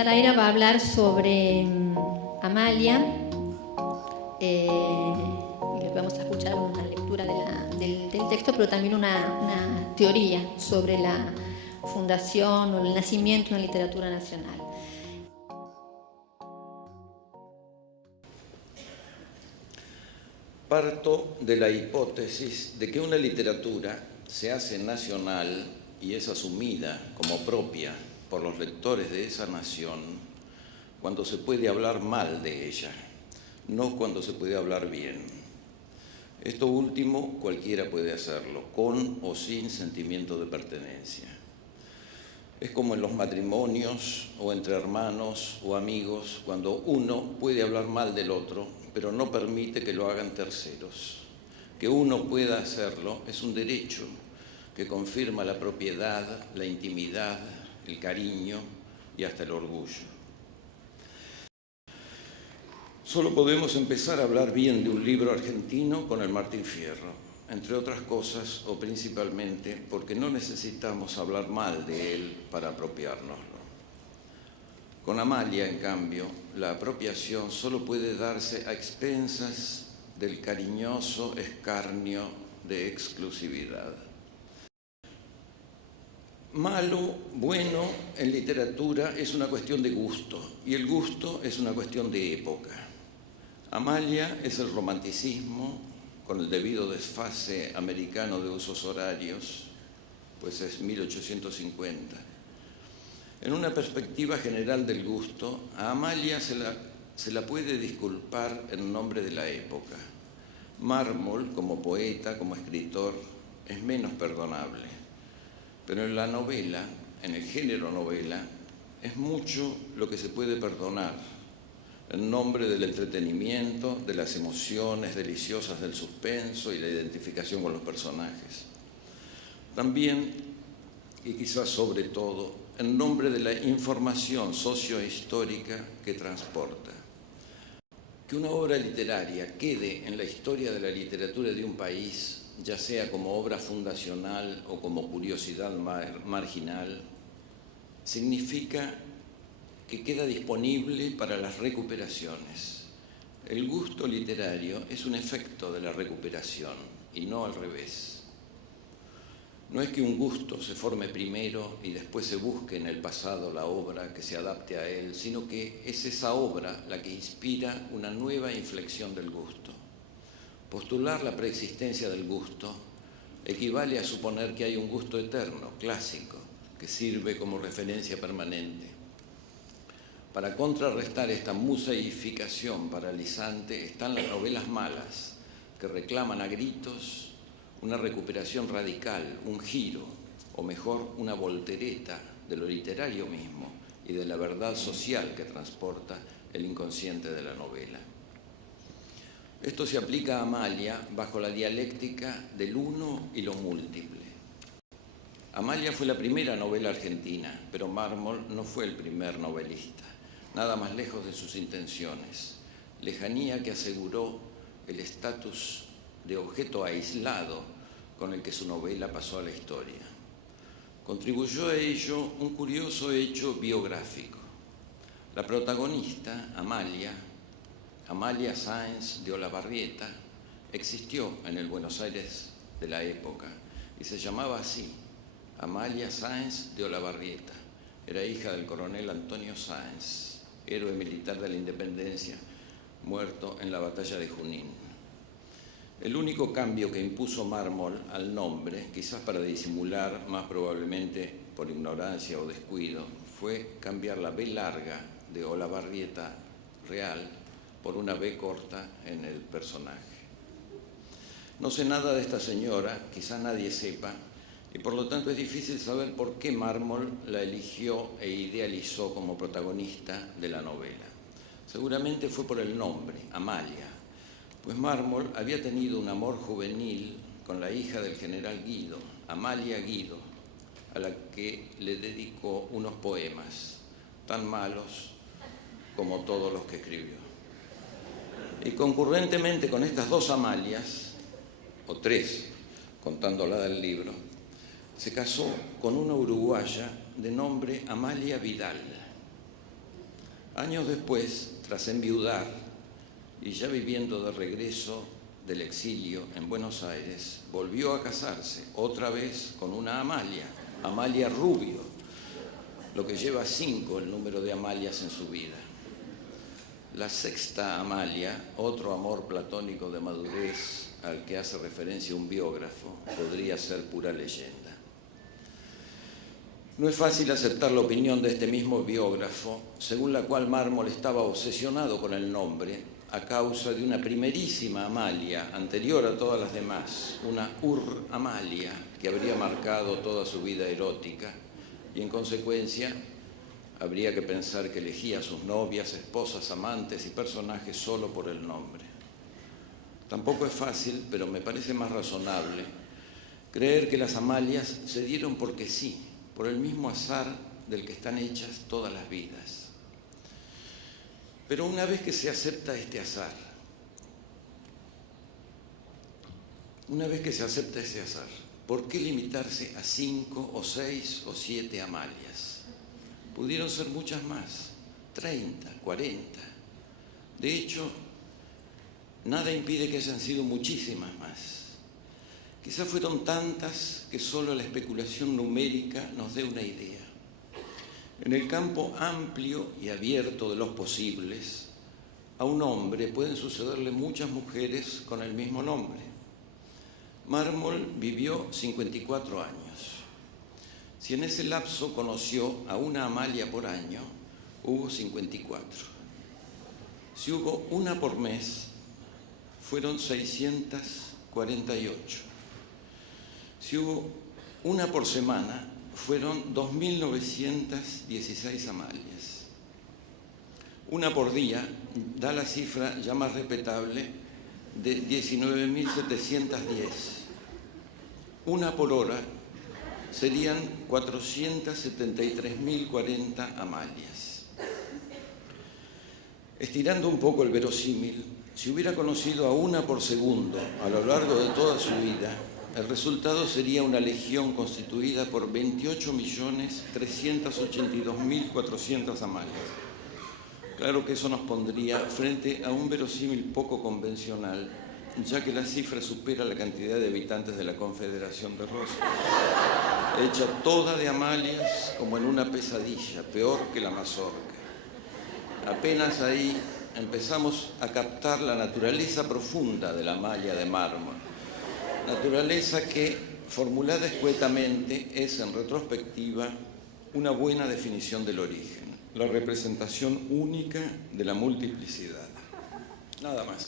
Saraira va a hablar sobre Amalia. Y vamos a escuchar una lectura del texto, pero también una teoría sobre la fundación o el nacimiento de una literatura nacional. Parto de la hipótesis de que una literatura se hace nacional y es asumida como propia por los lectores de esa nación cuando se puede hablar mal de ella, no cuando se puede hablar bien. Esto último cualquiera puede hacerlo, con o sin sentimiento de pertenencia. Es como en los matrimonios o entre hermanos o amigos, cuando uno puede hablar mal del otro, pero no permite que lo hagan terceros. Que uno pueda hacerlo es un derecho que confirma la propiedad, la intimidad, el cariño y hasta el orgullo. Solo podemos empezar a hablar bien de un libro argentino con el Martín Fierro, entre otras cosas o principalmente porque no necesitamos hablar mal de él para apropiárnoslo. Con Amalia, en cambio, la apropiación solo puede darse a expensas del cariñoso escarnio de exclusividad. Malo, bueno, en literatura es una cuestión de gusto, y el gusto es una cuestión de época. Amalia es el romanticismo, con el debido desfase americano de usos horarios, pues es 1850. En una perspectiva general del gusto, a Amalia se la puede disculpar en nombre de la época. Mármol, como poeta, como escritor, es menos perdonable. Pero en la novela, en el género novela, es mucho lo que se puede perdonar en nombre del entretenimiento, de las emociones deliciosas del suspenso y la identificación con los personajes. También, y quizás sobre todo, en nombre de la información sociohistórica que transporta. Que una obra literaria quede en la historia de la literatura de un país, ya sea como obra fundacional o como curiosidad marginal, significa que queda disponible para las recuperaciones. El gusto literario es un efecto de la recuperación y no al revés. No es que un gusto se forme primero y después se busque en el pasado la obra que se adapte a él, sino que es esa obra la que inspira una nueva inflexión del gusto. Postular la preexistencia del gusto equivale a suponer que hay un gusto eterno, clásico, que sirve como referencia permanente. Para contrarrestar esta museificación paralizante están las novelas malas, que reclaman a gritos una recuperación radical, un giro, o mejor, una voltereta de lo literario mismo y de la verdad social que transporta el inconsciente de la novela. Esto se aplica a Amalia bajo la dialéctica del uno y lo múltiple. Amalia fue la primera novela argentina, pero Mármol no fue el primer novelista, nada más lejos de sus intenciones. Lejanía que aseguró el estatus de objeto aislado con el que su novela pasó a la historia. Contribuyó a ello un curioso hecho biográfico. La protagonista, Amalia Sáenz de Olavarrieta, existió en el Buenos Aires de la época y se llamaba así, Amalia Sáenz de Olavarrieta. Era hija del coronel Antonio Sáenz, héroe militar de la Independencia, muerto en la batalla de Junín. El único cambio que impuso Mármol al nombre, quizás para disimular, más probablemente por ignorancia o descuido, fue cambiar la B larga de Olavarrieta real por una B corta en el personaje. No sé nada de esta señora, quizá nadie sepa, y por lo tanto es difícil saber por qué Mármol la eligió e idealizó como protagonista de la novela. Seguramente fue por el nombre, Amalia, pues Mármol había tenido un amor juvenil con la hija del general Guido, Amalia Guido, a la que le dedicó unos poemas tan malos como todos los que escribió. Y concurrentemente con estas dos Amalias, o tres, contándola del libro, se casó con una uruguaya de nombre Amalia Vidal. Años después, tras enviudar y ya viviendo de regreso del exilio en Buenos Aires, volvió a casarse, otra vez con una Amalia, Amalia Rubio, lo que lleva 5 el número de Amalias en su vida. La sexta Amalia, otro amor platónico de madurez al que hace referencia un biógrafo, podría ser pura leyenda. No es fácil aceptar la opinión de este mismo biógrafo, según la cual Mármol estaba obsesionado con el nombre a causa de una primerísima Amalia, anterior a todas las demás, una Amalia, que habría marcado toda su vida erótica, y en consecuencia habría que pensar que elegía a sus novias, esposas, amantes y personajes solo por el nombre. Tampoco es fácil, pero me parece más razonable, creer que las Amalias se dieron porque sí, por el mismo azar del que están hechas todas las vidas. Pero una vez que se acepta este azar, ¿por qué limitarse a 5 o 6 o 7 Amalias? Pudieron ser muchas más, 30, 40. De hecho, nada impide que hayan sido muchísimas más. Quizás fueron tantas que solo la especulación numérica nos dé una idea. En el campo amplio y abierto de los posibles, a un hombre pueden sucederle muchas mujeres con el mismo nombre. Mármol vivió 54 años. Si en ese lapso conoció a una Amalia por año, hubo 54. Si hubo una por mes, fueron 648. Si hubo una por semana, fueron 2.916 Amalias. Una por día da la cifra ya más respetable de 19.710. Una por hora serían 473.040 Amalias. Estirando un poco el verosímil, si hubiera conocido a una por segundo a lo largo de toda su vida, el resultado sería una legión constituida por 28.382.400 Amalias. Claro que eso nos pondría frente a un verosímil poco convencional, ya que la cifra supera la cantidad de habitantes de la Confederación de Rosas, hecha toda de Amalias como en una pesadilla, peor que la mazorca. Apenas ahí empezamos a captar la naturaleza profunda de la Amalia de Mármol. Naturaleza que, formulada escuetamente, es en retrospectiva una buena definición del origen, la representación única de la multiplicidad. Nada más.